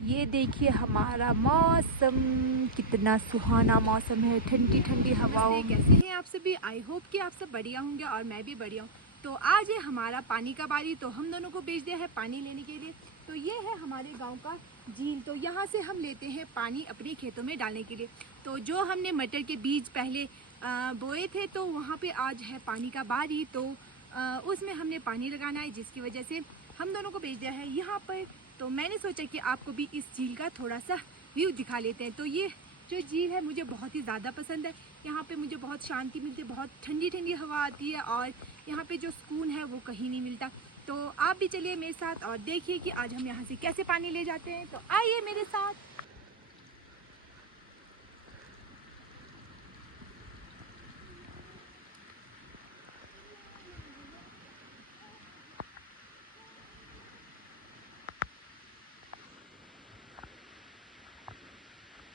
ये देखिए हमारा मौसम, कितना सुहाना मौसम है, ठंडी ठंडी हवाओं। कैसे हैं आप सभी? आई होप कि आप सब बढ़िया होंगे और मैं भी बढ़िया हूँ। तो आज है हमारा पानी का बारी, तो हम दोनों को भेज दिया है पानी लेने के लिए। तो ये है हमारे गांव का झील, तो यहाँ से हम लेते हैं पानी अपने खेतों में डालने के लिए। तो जो हमने मटर के बीज पहले बोए थे, तो वहाँ पे आज है पानी का बारी, तो उसमें हमने पानी लगाना है, जिसकी वजह से हम दोनों को भेज दिया है यहाँ पर। तो मैंने सोचा कि आपको भी इस झील का थोड़ा सा व्यू दिखा लेते हैं। तो ये जो झील है मुझे बहुत ही ज़्यादा पसंद है। यहाँ पे मुझे बहुत शांति मिलती है, बहुत ठंडी ठंडी हवा आती है और यहाँ पे जो सुकून है वो कहीं नहीं मिलता। तो आप भी चलिए मेरे साथ और देखिए कि आज हम यहाँ से कैसे पानी ले जाते हैं। तो आइए मेरे साथ।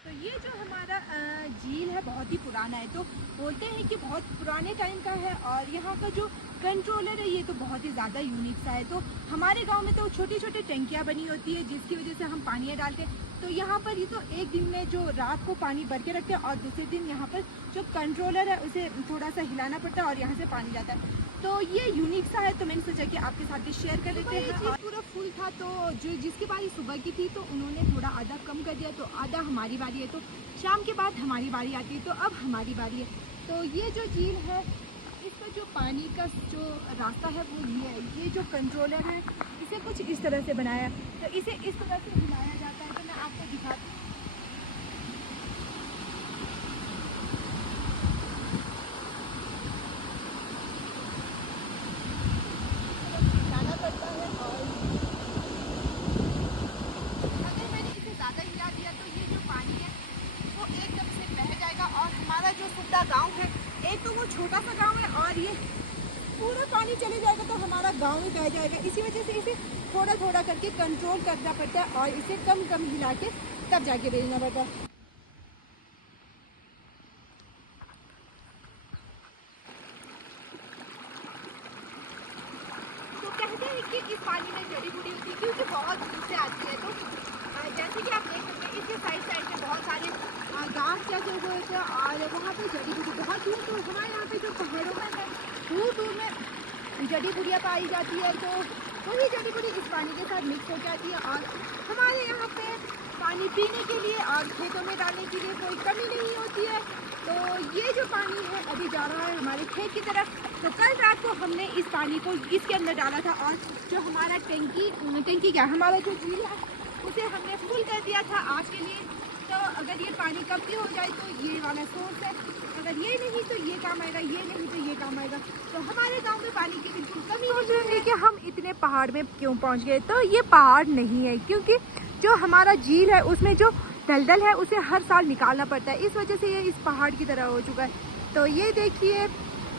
तो ये जो हमारा झील है बहुत ही पुराना है। तो बोलते हैं कि बहुत पुराने टाइम का है और यहाँ का जो कंट्रोलर है ये तो बहुत ही ज़्यादा यूनिक सा है। तो हमारे गांव में तो छोटी छोटी टंकियाँ बनी होती है, जिसकी वजह से हम पानी डालते हैं। तो यहाँ पर ये तो एक दिन में जो रात को पानी भर के रखते हैं और दूसरे दिन यहाँ पर जो कंट्रोलर है उसे थोड़ा सा हिलाना पड़ता है और यहाँ से पानी जाता है। तो ये यूनिक सा है, तो मैंने सोचा कि आपके साथ भी शेयर कर लेते हैं। पूरा फुल था, तो जो जिसकी बारी सुबह की थी तो उन्होंने थोड़ा आधा कम कर दिया, तो आधा हमारी बारी है। तो शाम के बाद हमारी बारी आती है, तो अब हमारी बारी है। तो ये जो झील है इसका जो पानी का जो रास्ता है वो ये है। ये जो कंट्रोलर है इसे कुछ इस तरह से बनाया, तो इसे इस तरह से हिलाया जाता है। तो मैं आपको दिखाती हूँ। गांव है, एक तो वो छोटा सा गांव है और ये पूरा पानी चले जाएगा तो हमारा गांव ही बह जाएगा। इसी वजह से इसे थोड़ा थोड़ा करके कंट्रोल करना पड़ता है और इसे कम कम हिला के तब जाके भेजना पड़ता है। तो कहते हैं कि इस पानी में जड़ी बूटी होती है क्योंकि बहुत दूर से आती है। तो जैसे कि आप देख सकते हैं इसके साइड साइड में बहुत सारे घास जैसे हुए थे और वहाँ पे जड़ी बूटी बहुत दूर, तो हमारे यहाँ पे जो पहाड़ों में है दूर दूर में जड़ी बूटियाँ पाई जाती है। तो वही जड़ी बूटी इस पानी के साथ मिक्स हो जाती है और हमारे यहाँ पे पानी पीने के लिए और खेतों में डालने के लिए कोई कमी नहीं होती है। तो ये जो पानी है अभी जा रहा है हमारे खेत की तरफ। तो कल रात को हमने इस पानी को इसके अंदर डाला था और जो हमारा टंकी क्या हमारा जो झील है उसे हमने फुल कर दिया था आज के लिए। तो अगर ये पानी कम भी हो जाए तो ये वाला सोर्स है, अगर ये नहीं तो ये काम आएगा, ये नहीं तो ये काम आएगा। तो हमारे गांव में पानी की बिल्कुल कमी हो जाएगी। कि हम इतने पहाड़ में क्यों पहुंच गए, तो ये पहाड़ नहीं है, क्योंकि जो हमारा झील है उसमें जो दलदल है उसे हर साल निकालना पड़ता है, इस वजह से ये इस पहाड़ की तरह हो चुका है। तो ये देखिए,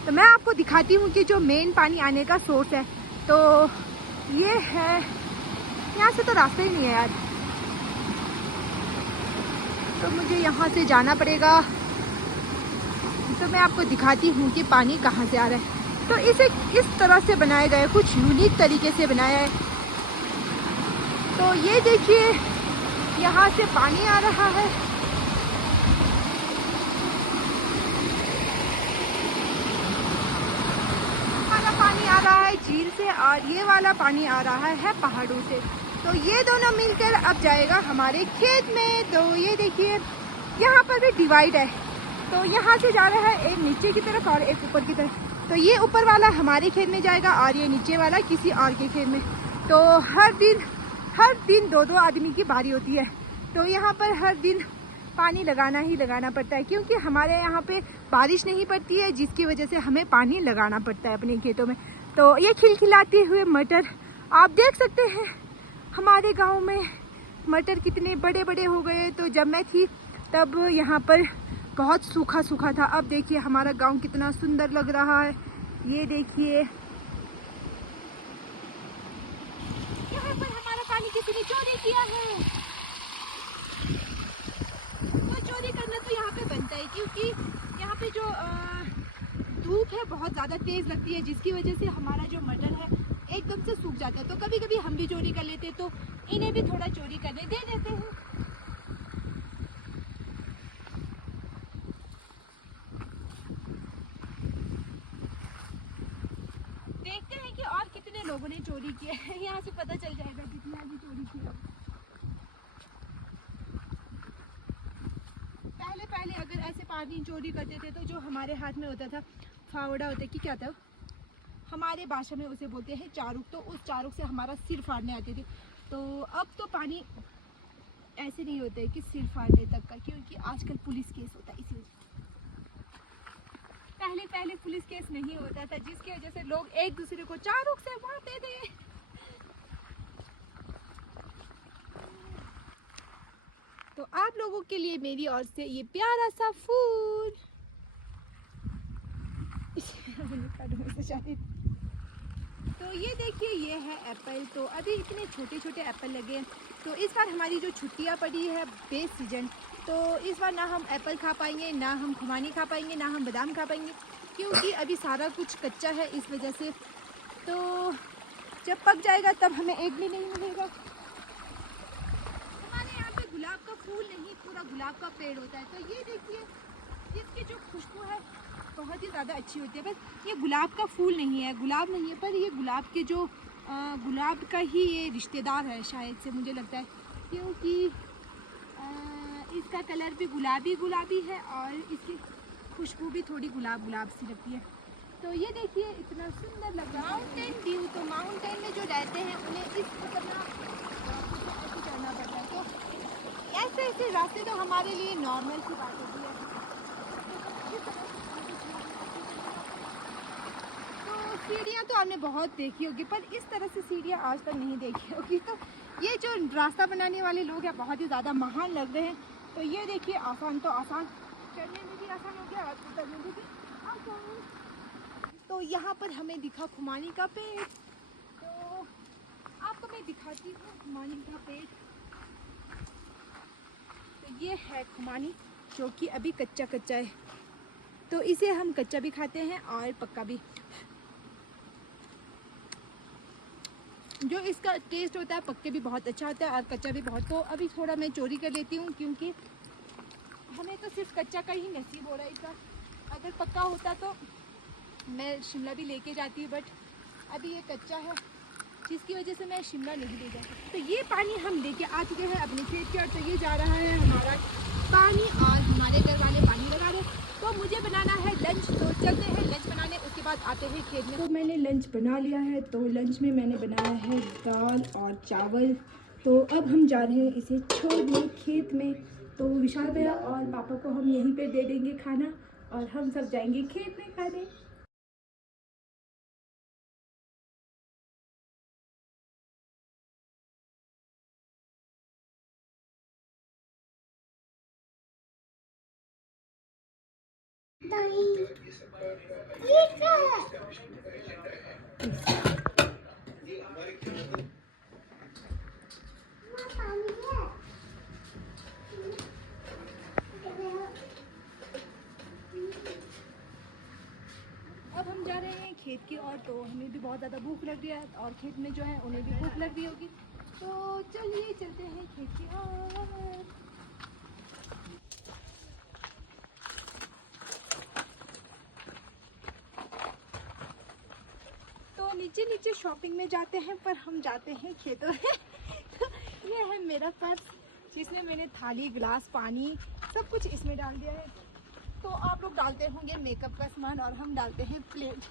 तो मैं आपको दिखाती हूँ कि जो मेन पानी आने का सोर्स है तो ये है। यहाँ से तो रास्ता ही नहीं है यार, तो मुझे यहाँ से जाना पड़ेगा। तो मैं आपको दिखाती हूँ कि पानी कहाँ से आ रहा है। तो इसे इस तरह से बनाया गया है, कुछ यूनिक तरीके से बनाया है। तो ये देखिए यहाँ से पानी आ रहा है। वाला पानी आ रहा है झील से और ये वाला पानी आ रहा है पहाड़ों से। तो ये दोनों मिलकर अब जाएगा हमारे खेत में। तो ये देखिए यहाँ पर भी डिवाइड है, तो यहाँ से जा रहा है एक नीचे की तरफ और एक ऊपर की तरफ। तो ये ऊपर वाला हमारे खेत में जाएगा और ये नीचे वाला किसी और के खेत में। तो हर दिन दो दो आदमी की बारी होती है। तो यहाँ पर हर दिन पानी लगाना ही लगाना पड़ता है, क्योंकि हमारे यहाँ पे बारिश नहीं पड़ती है, जिसकी वजह से हमें पानी लगाना पड़ता है अपने खेतों में। तो ये खिलखिलाते हुए मटर आप देख सकते हैं, हमारे गांव में मटर कितने बड़े बड़े हो गए। तो जब मैं थी तब यहाँ पर बहुत सूखा सूखा था। अब देखिए हमारा गांव कितना सुंदर लग रहा है। ये देखिए यहाँ पर हमारा पानी किसी ने चोरी किया है। तो चोरी करना तो यहाँ पे बनता है, क्योंकि यहाँ पे जो धूप है बहुत ज़्यादा तेज़ लगती है, जिसकी वजह से हमारा जो मटर है एकदम से सूख जाता है। तो कभी कभी हम भी चोरी कर लेते हैं, तो इन्हें भी थोड़ा चोरी करने दे देते हैं। लोगों ने चोरी किया है। यहाँ से पता चल जाएगा कितना भी चोरी किया। पहले अगर ऐसे पानी चोरी करते थे तो जो हमारे हाथ में होता था फावड़ा होता है कि क्या था, हमारे भाषा में उसे बोलते हैं चारुक, तो उस चारुक से हमारा सिर फाड़ने आते थे। तो अब तो पानी ऐसे नहीं होता है कि सिर फाड़ने तक का, क्योंकि आजकल पुलिस केस होता है इसी। पहले पुलिस केस नहीं होता था, जिसकी वजह से लोग एक दूसरे को चारुक से मारते थे। तो आप लोगों के लिए मेरी ओर से ये प्यारा सा फूल। तो ये देखिए, ये है एप्पल। तो अभी इतने छोटे छोटे एप्पल लगे हैं। तो इस बार हमारी जो छुट्टियां पड़ी है बेस सीजन, तो इस बार ना हम एप्पल खा पाएंगे, ना हम खुमानी खा पाएंगे, ना हम बादाम खा पाएंगे, क्योंकि अभी सारा कुछ कच्चा है इस वजह से। तो जब पक जाएगा तब हमें एक भी नहीं मिलेगा। गुलाब का फूल नहीं, पूरा गुलाब का पेड़ होता है। तो ये देखिए, इसकी जो खुशबू है बहुत ही ज़्यादा अच्छी होती है। पर ये गुलाब का फूल नहीं है, गुलाब नहीं है, पर ये गुलाब के जो गुलाब का ही ये रिश्तेदार है शायद से, मुझे लगता है, क्योंकि इसका कलर भी गुलाबी है और इसकी खुशबू भी थोड़ी गुलाब सी लगती है। तो ये देखिए, इतना सुंदर लग रहा है। Mountain view. तो माउंटेन में जो रहते हैं उन्हें इस करना करना पड़ता है। तो ऐसे रास्ते तो हमारे लिए नॉर्मल सी बात होती है। तो सीढ़ियाँ तो आपने बहुत देखी होगी, पर इस तरह से सीढ़ियाँ आज तक नहीं देखी होगी। तो ये जो रास्ता बनाने वाले लोग हैं बहुत ही ज़्यादा महान लग रहे हैं। तो ये देखिए, आसान तो आसान, चढ़ने में भी आसान हो गया और उतरने में भी आसान। तो यहाँ पर हमें दिखा खुमानी का पेड़। तो आपको मैं दिखाती हूँ खुमानी का पेड़। तो ये है खुमानी, जो कि अभी कच्चा है। तो इसे हम कच्चा भी खाते हैं और पक्का भी। जो इसका टेस्ट होता है पक्के भी बहुत अच्छा होता है और कच्चा भी बहुत। तो अभी थोड़ा मैं चोरी कर लेती हूँ, क्योंकि हमें तो सिर्फ कच्चा का ही नसीब हो रहा है इसका। अगर पक्का होता तो मैं शिमला भी लेके जाती हूँ, बट अभी ये कच्चा है, जिसकी वजह से मैं शिमला नहीं ले जाती। तो ये पानी हम लेके आ चुके हैं अपने खेत के, और तो ये जा रहा है हमारा पानी। आज हमारे घर वाले पानी लगा रहे, तो मुझे बनाना है लंच। तो चलते हैं लंच बनाने, उसके बाद आते हैं खेत में। तो मैंने लंच बना लिया है। तो लंच में मैंने बनाया है दाल और चावल। तो अब हम जा रहे हैं इसे छोड़ने खेत में। तो विशाल भैया और पापा को हम यहीं पे दे देंगे खाना, और हम सब जाएंगे खेत में खाने। अब हम जा रहे हैं खेत की ओर। तो हमें भी बहुत ज़्यादा भूख लग रही है, और खेत में जो है उन्हें भी भूख लग रही होगी। तो चलिए चलते हैं खेत की ओर। तो नीचे शॉपिंग में जाते हैं, पर हम जाते हैं खेतों में। तो ये है मेरा पर्स, जिसमें मैंने थाली, गिलास, पानी सब कुछ इसमें डाल दिया है। तो आप लोग डालते होंगे मेकअप का सामान, और हम डालते हैं प्लेट।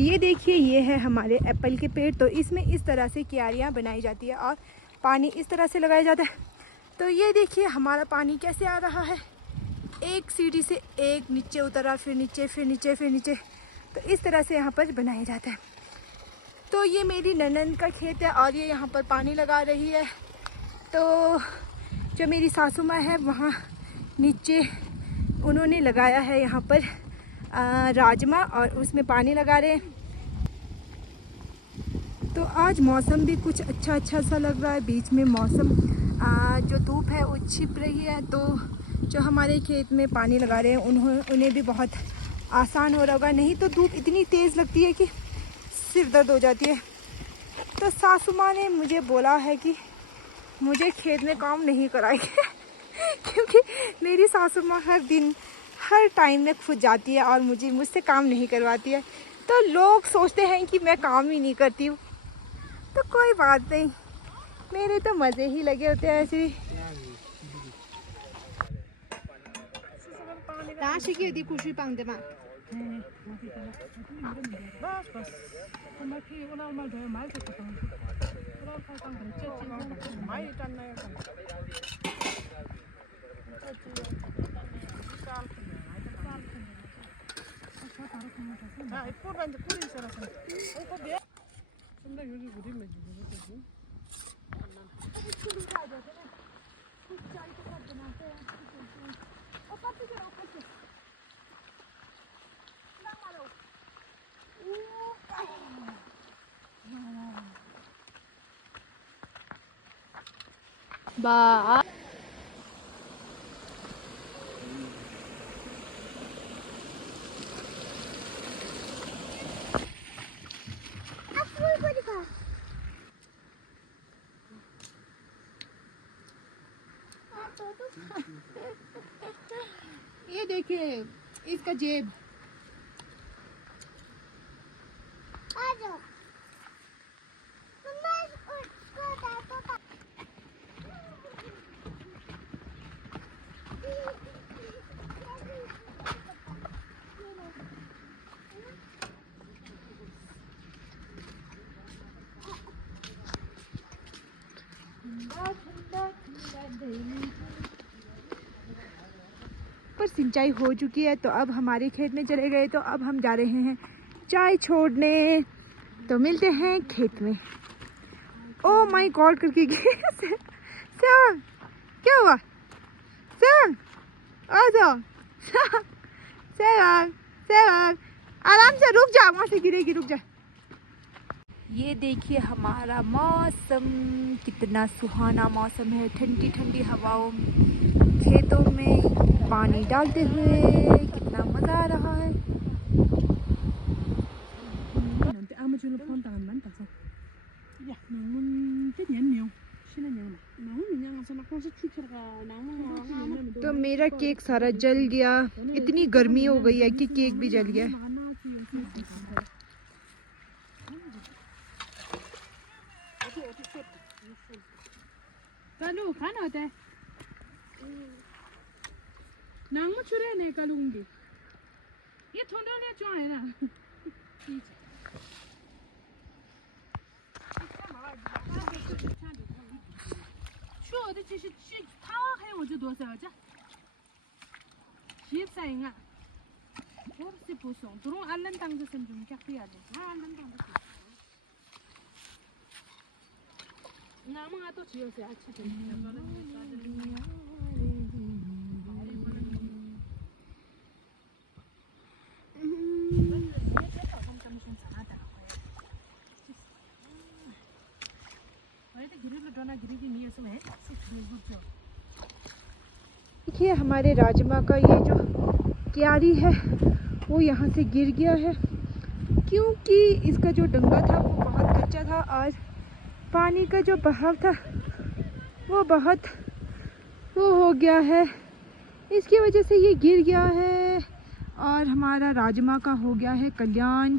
ये देखिए, ये है हमारे एप्पल के पेड़। तो इसमें इस तरह से क्यारियाँ बनाई जाती है और पानी इस तरह से लगाया जाता है। तो ये देखिए हमारा पानी कैसे आ रहा है, एक सीढ़ी से एक नीचे उतरा, फिर नीचे, फिर नीचे, फिर नीचे। तो इस तरह से यहाँ पर बनाया जाता है। तो ये मेरी ननद का खेत है, और ये यहाँ पर पानी लगा रही है। तो जो मेरी सासू माँ है, वहाँ नीचे उन्होंने लगाया है यहाँ पर राजमा, और उसमें पानी लगा रहे हैं। तो आज मौसम भी कुछ अच्छा सा लग रहा है। बीच में मौसम जो धूप है वो छिप रही है। तो जो हमारे खेत में पानी लगा रहे हैं उन्हें भी बहुत आसान हो रहा होगा। नहीं तो धूप इतनी तेज़ लगती है कि सिर दर्द हो जाती है। तो सासू माँ ने मुझे बोला है कि मुझे खेत में काम नहीं कराएंगे। क्योंकि मेरी सासू माँ हर दिन हर टाइम में खुद जाती है और मुझसे काम नहीं करवाती है, तो लोग सोचते हैं कि मैं काम ही नहीं करती हूँ। तो कोई बात नहीं, मेरे तो मज़े ही लगे होते हैं ऐसे ही। 나시기 어디 구실 방대만. 바. ये देखिए इसका जेब। पर सिंचाई हो चुकी है, तो अब हमारे खेत में चले गए, तो अब हम जा रहे हैं चाय छोड़ने। तो मिलते हैं खेत में। ओ माय गॉड करके सेवन, क्या हुआ सेवन? आ जाओ सेवन सेवन, आराम से रुक जा, वहाँ से गिरेगी, रुक जा। ये देखिए हमारा मौसम, कितना सुहाना मौसम है, ठंडी ठंडी हवाओं, खेतों में पानी डालते हुए कितना मज़ा आ रहा है। तो मेरा केक सारा जल गया, इतनी गर्मी हो गई है कि केक भी जल गया। कालू खाना होता है नांग में छुरे नहीं कालूंगी ये थोड़ा ले जो है ना शो तो चीज़ था है वो जो दो से बचा ये सही है और से पूछो तुरंत अल्लाह तंग से समझूं क्या किया है हाँ अल्लाह तंग से नाम आ तो चाहिए से अच्छी देखिए हमारे राजमा का ये जो क्यारी है वो यहाँ से गिर गया है, क्योंकि इसका जो डंगा था वो बहुत कच्चा था और पानी का जो बहाव था वो बहुत हो गया है, इसकी वजह से ये गिर गया है और हमारा राजमा का हो गया है कल्याण।